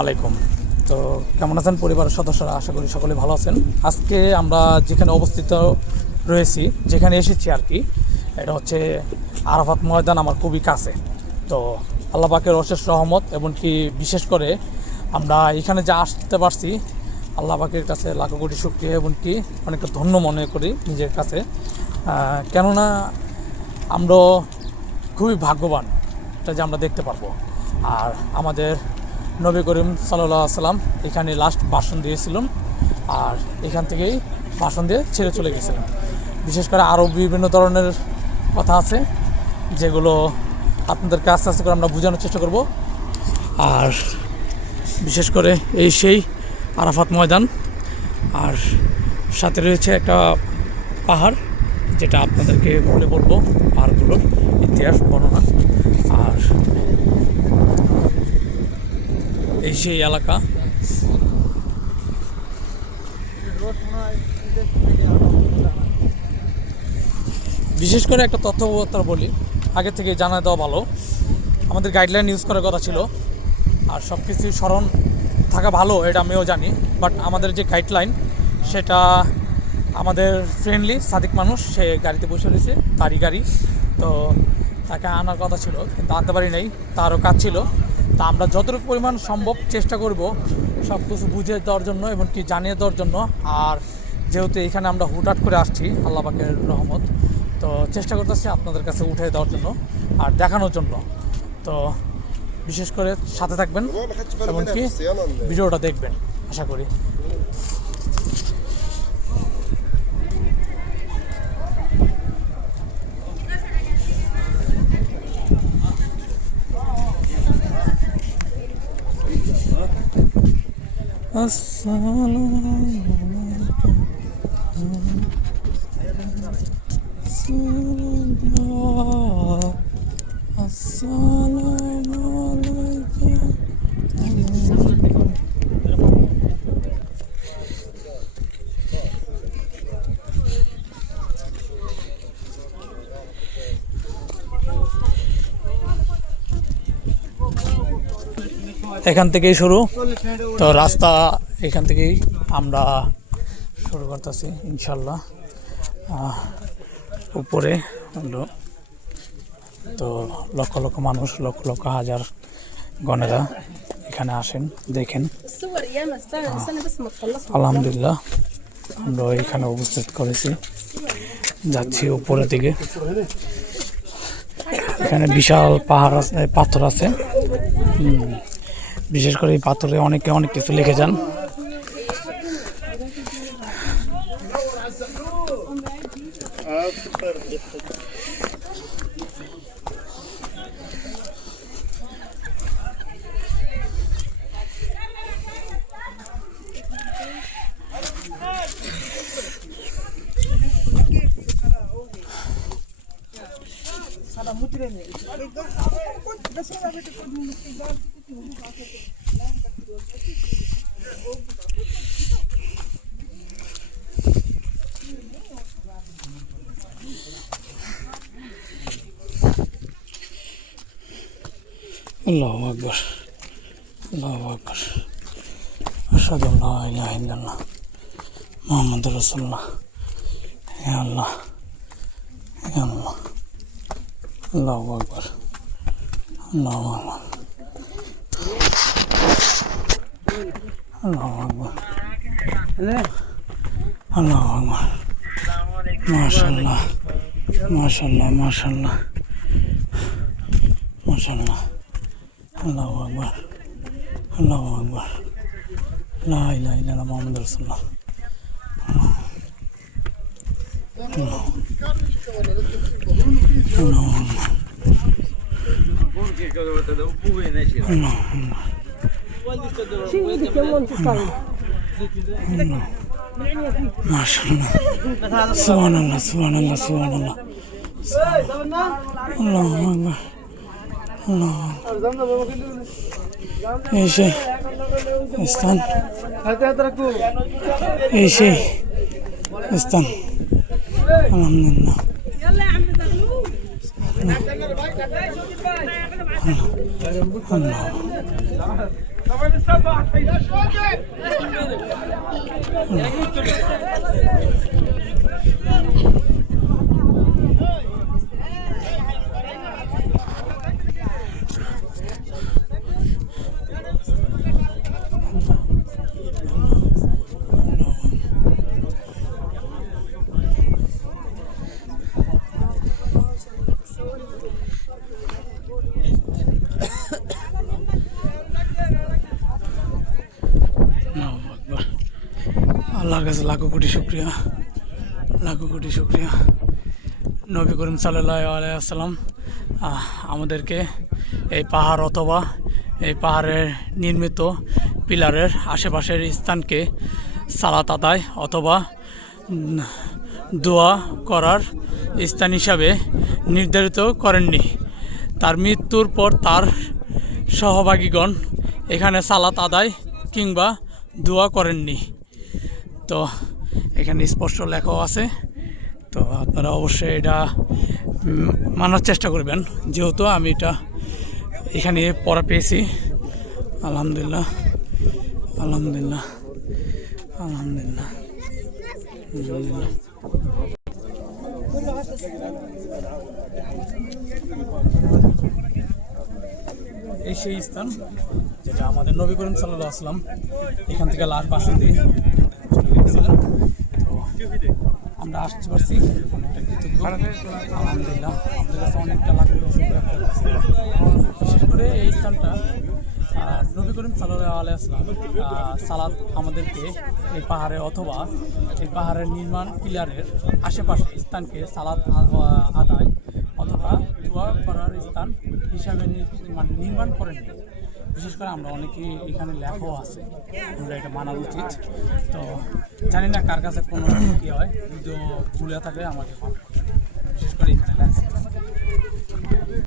আলাইকুম। তো কেমন আছেন পরিবারের সদস্যরা? আশা করি সকলে ভালো আছেন। আজকে আমরা যেখানে অবস্থিত রয়েছি, যেখানে এসেছি আর কি, এটা হচ্ছে আরাফাত ময়দান, আমার খুবই কাছে। তো আল্লাহ পাকের অশেষ রহমত, এবং কি বিশেষ করে আমরা এখানে যা আসতে পারছি, আল্লাহ পাকের কাছে লাখো কোটি শুকরিয়া, এবং কি অনেকটা ধন্য মনে করি নিজের কাছে। কেননা আমরা খুবই ভাগ্যবান এটা যে আমরা দেখতে পারবো। আর আমাদের নবী করিম সাল্লাল্লাহু আলাইহি সাল্লাম এখানে লাস্ট ভাষণ দিয়েছিলেন, আর এখান থেকেই ভাষণ দিয়ে ছেড়ে চলে গেছিলেন। বিশেষ করে আরও বিভিন্ন ধরনের কথা আছে, যেগুলো আপনাদেরকে আস্তে আস্তে করে আমরা বোঝানোর চেষ্টা করব। আর বিশেষ করে এই সেই আরাফাত ময়দান, আর সাথে রয়েছে একটা পাহাড়, যেটা আপনাদেরকে বলে বলবো পাহাড়গুলোর ইতিহাস বর্ণনা। আর এই সেই এলাকা। বিশেষ করে একটা তথ্যবতা বলি, আগে থেকে জানা দেওয়া ভালো। আমাদের গাইডলাইন ইউজ করার কথা ছিল, আর সব কিছু স্মরণ থাকা ভালো, এটা আমিও জানি। বাট আমাদের যে গাইডলাইন, সেটা আমাদের ফ্রেন্ডলি সাদিক মানুষ, সে গাড়িতে বসে রয়েছে, তারই গাড়ি। তো তাকে আনার কথা ছিল, কিন্তু আনতে পারি নাই, তারও কাজ ছিল। তা আমরা যতটুকু পরিমাণ সম্ভব চেষ্টা করব সব কিছু বুঝিয়ে দেওয়ার জন্য, এবং কি জানিয়ে দেওয়ার জন্য। আর যেহেতু এখানে আমরা হুটহাট করে আসছি, আল্লাহ পাকের রহমত, তো চেষ্টা করতেছি আপনাদের কাছে উঠে দেওয়ার জন্য আর দেখানোর জন্য। তো বিশেষ করে সাথে থাকবেন, এবং কি ভিডিওটা দেখবেন আশা করি। আসসালামু আলাইকুম। আসসালামু আলাইকুম। এখান থেকেই শুরু, তো রাস্তা এখান থেকেই আমরা শুরু করতেছি ইনশাল্লাহ। উপরে হলো তো লক্ষ লক্ষ মানুষ, লক্ষ লক্ষ হাজার গণেরা এখানে আসেন, দেখেন। আলহামদুলিল্লাহ আমরা এখানে উপস্থিত করেছি, যাচ্ছি উপরের দিকে। এখানে বিশাল পাহাড় আছে, পাথর আছে। বিশেষ করে এই পাথরে অনেকে অনেক কিছু লিখে যান। আল্লাহু আকবার, আল্লাহু আকবার, আশহাদু আল্লা ইলাহা ইল্লাল্লাহ মুহাম্মাদুর রাসূলুল্লাহ। হে আল্লাহ, হে আল্লাহ, আল্লাহু আকবার, আল্লাহু আকবার, আল্লাহু আকবার, আল্লাহু আকবার। মাশাআল্লাহ, মাশাআল্লাহ, মাশাআল্লাহ, মাশাআল্লাহ। আল্লাহু আকবার, আল্লাহু আকবার, লা ইলাহা ইল্লাল্লাহ মুহাম্মাদুর রাসূলুল্লাহ। মাশাআল্লাহ, সুবহানাল্লাহ, সুবহানাল্লাহ, সুবহানাল্লাহ, আল্লাহু আকবার, আল্লাহু এই সেই স্থান, এই সেই স্থান। আলহামদুলিল্লাহ, আল্লাহর কাছে লাখো কোটি শুকরিয়া, লাখো কোটি শুকরিয়া। নবী করিম সাল্লাল্লাহু আলাইহি ওয়াসাল্লাম আমাদেরকে এই পাহাড় অথবা এই পাহাড়ের নির্মিত পিলারের আশেপাশের স্থানকে সালাত আদায় অথবা দোয়া করার স্থান হিসাবে নির্ধারিত করেননি। তার মৃত্যুর পর তার সহভাগীগণ এখানে সালাত আদায় কিংবা দোয়া করেননি। তো এখানে স্পষ্ট লেখাও আছে, তো আপনারা অবশ্যই এটা মানার চেষ্টা করবেন, যেহেতু আমি এটা এখানে পড়া পেয়েছি। আলহামদুলিল্লাহ, আলহামদুলিল্লাহ, আলহামদুলিল্লাহ, আলহামদুলিল্লাহ। এই সেই স্থান যেটা আমাদের নবী করিম সাল্লাল্লাহু আলাইহি ওয়াসাল্লাম এখান থেকে লাশ বাসন দিয়ে চলে গিয়েছিলেন। আমরা আসতে পারছি, অনেকটা কৃতজ্ঞ। আলহামদুলিল্লাহ, আমাদের কাছে অনেকটা লাগবে। বিশেষ করে এই স্থানটা নবী করিম সাল্লাল্লাহু আলাইহি ওয়াসাল্লাম সালাত আমাদেরকে এই পাহাড়ে অথবা এই পাহাড়ের নির্মাণ পিলারের আশেপাশে স্থানকে সালাত আদায় অথবা দোয়া করার স্থান হিসাবে নির্মাণ করেন। বিশেষ করে আমরা অনেকেই এখানে লেখাও আছে, আমরা এটা মানা উচিত। তো জানি না কার কাছে কোনো কি হয়, যদি ভুলে থাকে আমাকে মাফ